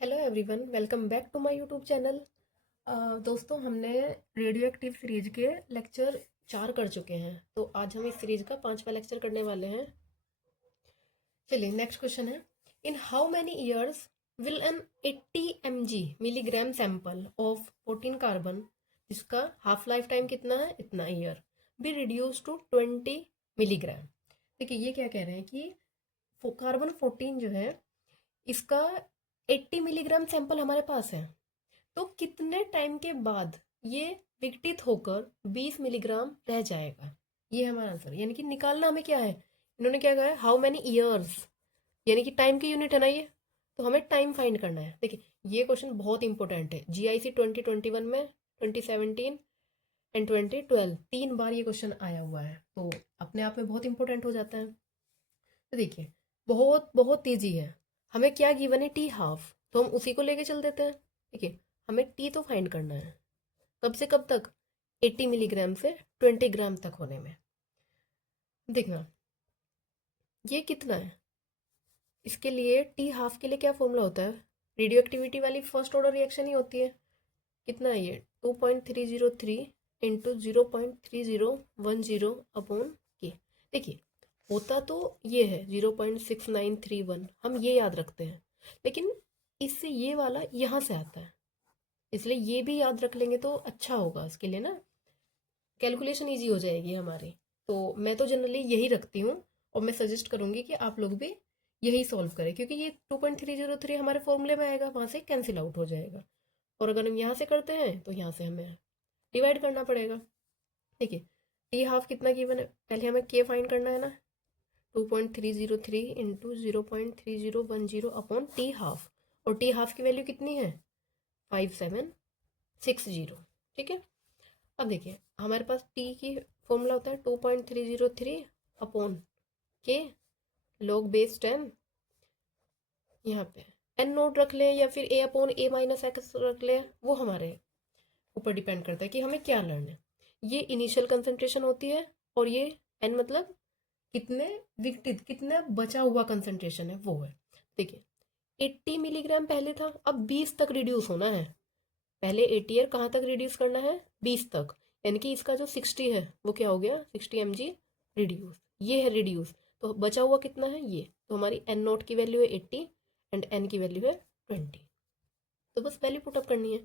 Hello everyone, welcome back to my YouTube channel. दोस्तों, हमने radioactive series के lecture 4 कर चुके हैं। तो आज हम इस सीरीज का 5वां लेक्चर करने वाले हैं। चलिए, नेक्स्ट क्वेश्चन है, in how many years will an 80 mg milligram sample of 14 carbon, जिसका हाफ लाइफ टाइम कितना है, इतना year, be reduce to 20 milligram. देखिए, ये क्या कह रहे हैं कि कार्बन 14 जो है, इसका 80 मिलीग्राम सैंपल हमारे पास है। तो कितने टाइम के बाद ये विघटित होकर 20 मिलीग्राम रह जाएगा, ये हमारा आंसर। यानी कि निकालना हमें क्या है, इन्होंने क्या कहा है, हाउ मैनी ईयर्स, यानी कि टाइम की यूनिट है ना ये। तो हमें टाइम फाइंड करना है। देखिए, ये क्वेश्चन बहुत इंपॉर्टेंट है। जीआईसी 2021 में, 2017 एंड 2012 3 बार ये क्वेश्चन आया हुआ है, तो अपने आप में बहुत इंपॉर्टेंट हो जाता है। तो देखिए, बहुत बहुत ईजी है। हमें क्या गिवन है, टी हाफ, तो हम उसी को लेके चल देते हैं। देखिए, हमें टी तो फाइंड करना है, कब से कब तक, 80 मिलीग्राम से 20 ग्राम तक होने में। देखना, ये कितना है, इसके लिए टी हाफ के लिए क्या फॉर्मूला होता है, रेडियो एक्टिविटी वाली फर्स्ट ऑर्डर रिएक्शन ही होती है। कितना है ये, 2.303 इंटू 0.3010 अपॉन के। देखिए, होता तो ये है 0.6931, हम ये याद रखते हैं, लेकिन इससे ये वाला यहाँ से आता है, इसलिए ये भी याद रख लेंगे तो अच्छा होगा इसके लिए ना, कैलकुलेशन ईजी हो जाएगी हमारी। तो मैं तो जनरली यही रखती हूँ, और मैं सजेस्ट करूँगी कि आप लोग भी यही सॉल्व करें, क्योंकि ये 2.303 हमारे फॉर्मूले में आएगा, वहाँ से कैंसिल आउट हो जाएगा। और अगर हम यहाँ से करते हैं तो यहाँ से हमें डिवाइड करना पड़ेगा। देखिए, टी हाफ कितना गिवन है, पहले हमें के फाइंड करना है ना, 2.303 इंटू 0.3010 अपॉन टी हाफ, और टी हाफ की वैल्यू कितनी है, 5760। ठीक है, अब देखिए, हमारे पास टी की फॉर्मूला होता है 2.303 अपॉन के लॉग बेस 10, यहाँ पे एन नोट रख लें या फिर ए अपॉन ए माइनस एक्स रख लें, वो हमारे ऊपर डिपेंड करता है कि हमें क्या लर्न है। ये इनिशियल कंसंट्रेशन होती है, और ये एन मतलब कितने विघटित, कितना बचा हुआ कंसंट्रेशन है, वो है। देखिए, 80 मिलीग्राम पहले था, अब 20 तक रिड्यूस होना है। पहले 80 ईयर कहाँ तक रिड्यूस करना है, 20 तक, यानी कि इसका जो 60 है वो क्या हो गया, 60 mg रिड्यूस, ये है रिड्यूस। तो बचा हुआ कितना है ये, तो हमारी एन नोट की वैल्यू है 80 एंड एन की वैल्यू है 20। तो बस वैल्यू पुटअप करनी है,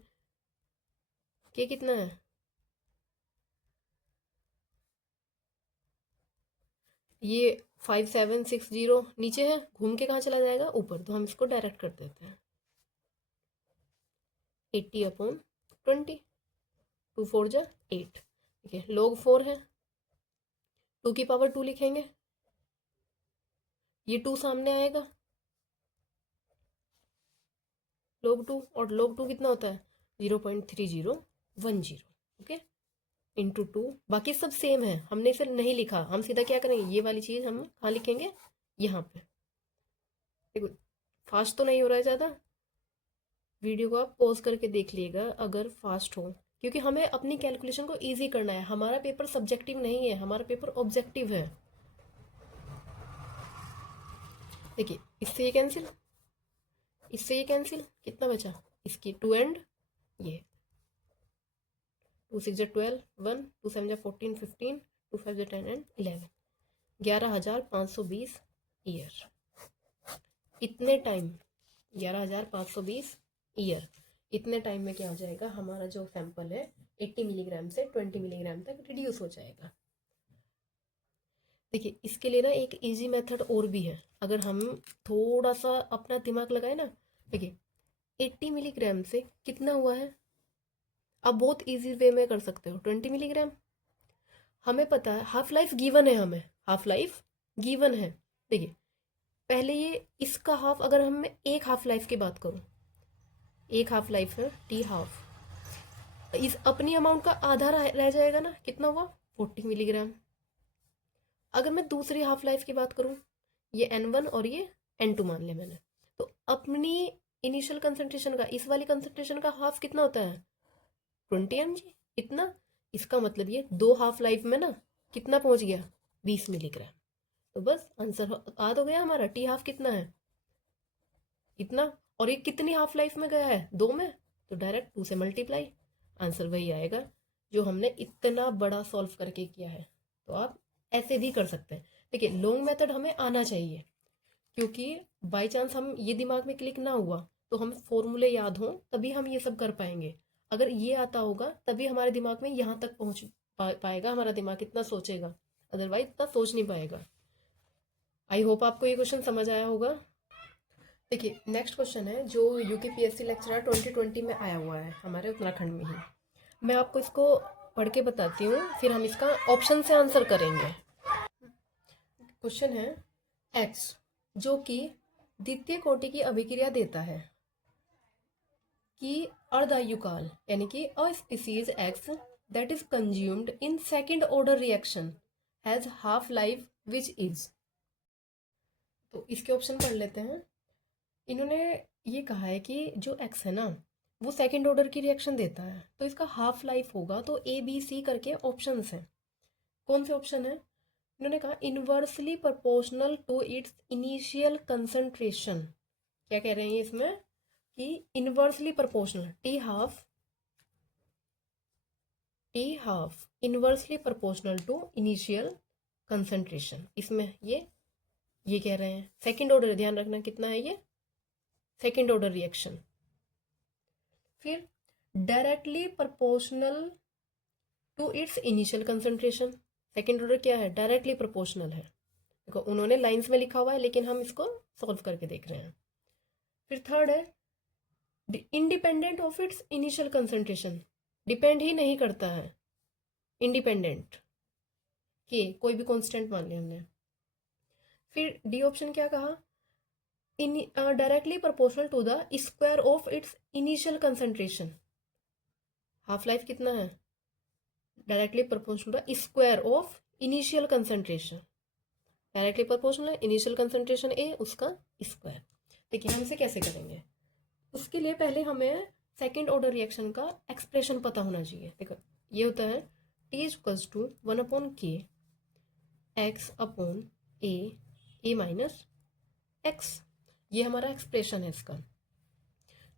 के कितना है, ये 5760 नीचे है, घूम के कहाँ चला जाएगा, ऊपर, तो हम इसको डायरेक्ट कर देते हैं, 80 अपॉन 20, 2 4 जा 8। ठीक है, log 4 है, 2 की पावर 2 लिखेंगे, ये 2 सामने आएगा, log 2, और log 2 कितना होता है, 0.3010। ओके, इंटू 2, बाकी सब सेम है, हमने इसे नहीं लिखा, हम सीधा क्या करेंगे, ये वाली चीज़ हम कहाँ लिखेंगे, यहाँ पे। देखो, फास्ट तो नहीं हो रहा है ज़्यादा, वीडियो को आप पॉज करके देख लीजिएगा अगर फास्ट हो, क्योंकि हमें अपनी कैलकुलेशन को इजी करना है। हमारा पेपर सब्जेक्टिव नहीं है, हमारा पेपर ऑब्जेक्टिव है। देखिए, इससे ये कैंसिल, इससे ये कैंसिल, कितना बचा, इसकी 2 एंड ये 2 6 जा 12 1, 2 7 जा 14 15, 2 5 जा 10 एंड 11, 11,520 ईयर। इतने टाइम, 11,520 ईयर, इतने टाइम में क्या हो जाएगा, हमारा जो सैंपल है 80 मिलीग्राम से 20 मिलीग्राम तक रिड्यूस हो जाएगा। देखिए, इसके लिए ना एक इजी मेथड और भी है, अगर हम थोड़ा सा अपना दिमाग लगाए ना। देखिए, 80 मिलीग्राम से कितना हुआ है, आप बहुत इजी वे में कर सकते हो, 20 मिलीग्राम। हमें पता है हाफ लाइफ गिवन है, हमें हाफ लाइफ गिवन है। देखिए, पहले ये इसका हाफ, अगर हम मैं एक हाफ लाइफ की बात करूँ, एक हाफ लाइफ है टी हाफ, इस अपनी अमाउंट का आधा रह जाएगा ना, कितना हुआ, 40 मिलीग्राम। अगर मैं दूसरी हाफ लाइफ की बात करूँ, ये N1 और ये N2 मान लिया मैंने, तो अपनी इनिशियल कंसंट्रेशन का, इस वाली कंसंट्रेशन का हाफ कितना होता है, 20 mg, इतना। इसका मतलब ये दो हाफ लाइफ में ना कितना पहुंच गया, 20 मिलीग्राम। तो बस आंसर आ तो गया हमारा, टी हाफ कितना है, इतना। और ये कितनी हाफ लाइफ में गया है, 2 में, तो डायरेक्ट 2 से मल्टीप्लाई, आंसर वही आएगा जो हमने इतना बड़ा सॉल्व करके किया है। तो आप ऐसे भी कर सकते हैं। देखिए लॉन्ग मेथड हमें आना चाहिए, क्योंकि बाई चांस हम ये दिमाग में क्लिक ना हुआ तो हम फॉर्मूले याद हों तभी हम ये सब कर पाएंगे। अगर ये आता होगा तभी हमारे दिमाग में यहाँ तक पहुँच पाएगा, हमारा दिमाग इतना सोचेगा, अदरवाइज इतना सोच नहीं पाएगा। आई होप आपको ये क्वेश्चन समझ आया होगा। देखिए नेक्स्ट क्वेश्चन है जो यूकेपीएससी लेक्चरर 2020 में आया हुआ है हमारे उत्तराखंड में ही। मैं आपको इसको पढ़ के बताती हूँ, फिर हम इसका ऑप्शन से आंसर करेंगे। क्वेश्चन है एक्स जो कि द्वितीय कोटि की अभिक्रिया देता है कि अर्धायुकाल यानी कि a species x that is consumed in second order reaction has half life which is. तो इसके ऑप्शन पढ़ लेते हैं। इन्होंने ये कहा है कि जो एक्स है ना वो सेकंड ऑर्डर की रिएक्शन देता है, तो इसका हाफ लाइफ होगा, तो ए बी सी करके ऑप्शंस हैं। कौन से ऑप्शन है? इन्होंने कहा inversely proportional to its initial concentration. क्या कह रहे हैं इसमें कि inversely proportional, T half inversely proportional to initial concentration. इसमें ये कह रहे हैं सेकंड ऑर्डर, ध्यान रखना कितना है ये सेकंड ऑर्डर रिएक्शन। फिर directly proportional to its initial concentration, second order क्या है, डायरेक्टली प्रोपोर्शनल है। देखो उन्होंने लाइंस में लिखा हुआ है लेकिन हम इसको सॉल्व करके देख रहे हैं। फिर थर्ड है independent of its initial concentration, depend ही नहीं करता है, इंडिपेंडेंट कि कोई भी कांस्टेंट मान लिया हमने। फिर डी ऑप्शन क्या कहा, in directly proportional to the square of its initial concentration. Half life कितना है, directly proportional to the square of initial concentration, directly proportional है, इनिशियल कंसंट्रेशन ए, उसका स्क्वायर। देखिए हम इसे कैसे करेंगे, उसके लिए पहले हमें सेकेंड ऑर्डर रिएक्शन का एक्सप्रेशन पता होना चाहिए। देखो ये होता है T equals to 1/k X upon A minus X, ये हमारा एक्सप्रेशन है इसका।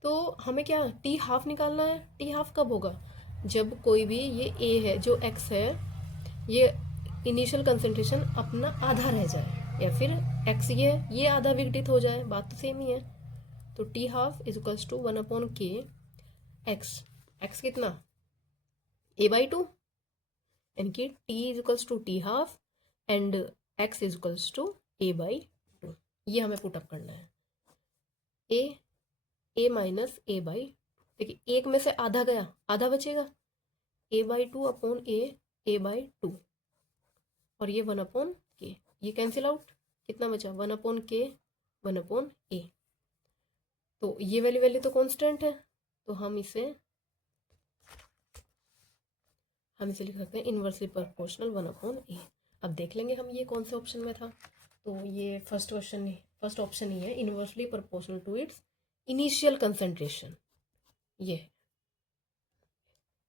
तो हमें क्या टी हाफ निकालना है। टी हाफ कब होगा, जब कोई भी ये ए है जो एक्स है ये इनिशियल कंसंट्रेशन अपना आधा रह जाए, या फिर एक्स ये आधा विघटित हो जाए, बात तो सेम ही है। तो T half is equals to 1/k X कितना a/2, यानी कि T is equals to T half and X is equals to a/2। ये हमें पुटअप करना है, ए माइनस a/2। देखिए एक में से आधा गया, आधा बचेगा, a/2 अपॉन a/2, और ये 1/k, ये कैंसिल आउट, कितना बचा 1/k 1/a। तो ये वैल्यू तो कांस्टेंट है, तो हम इसे लिख सकते हैं इनवर्सली प्रोपोर्शनल 1/a। अब देख लेंगे हम ये कौन से ऑप्शन में था। तो ये फर्स्ट ऑप्शन ही है, inversely proportional to its initial concentration. ये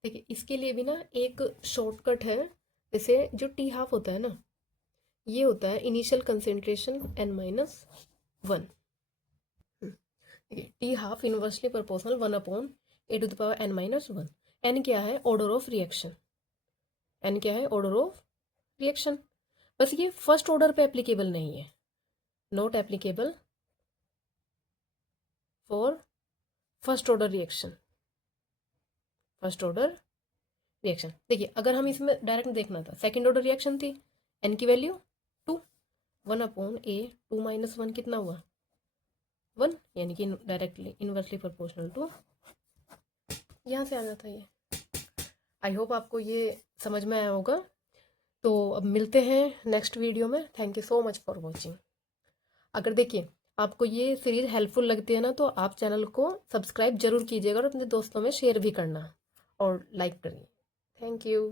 देखिए इसके लिए भी ना एक शॉर्टकट है, जैसे जो टी हाफ होता है ना ये होता है initial concentration n-1। T half inversely proportional 1/a⁻n-1। n क्या है, ऑर्डर ऑफ रिएक्शन, n क्या है, ऑर्डर ऑफ रिएक्शन। बस ये फर्स्ट ऑर्डर पे एप्लीकेबल नहीं है, not applicable for first order reaction. देखिए अगर हम इसमें डायरेक्ट देखना था, सेकेंड ऑर्डर रिएक्शन थी, n की वैल्यू 2, 1/a 2 - 1 कितना हुआ 1, यानी कि डायरेक्टली इनवर्सली प्रोपोर्शनल टू, यहाँ से आ जाता है ये। आई होप आपको ये समझ में आया होगा। तो अब मिलते हैं नेक्स्ट वीडियो में। Thank you so much for watching. अगर देखिए आपको ये सीरीज़ हेल्पफुल लगती है ना तो आप चैनल को सब्सक्राइब जरूर कीजिएगा और अपने दोस्तों में शेयर भी करना और लाइक करिए। Thank you.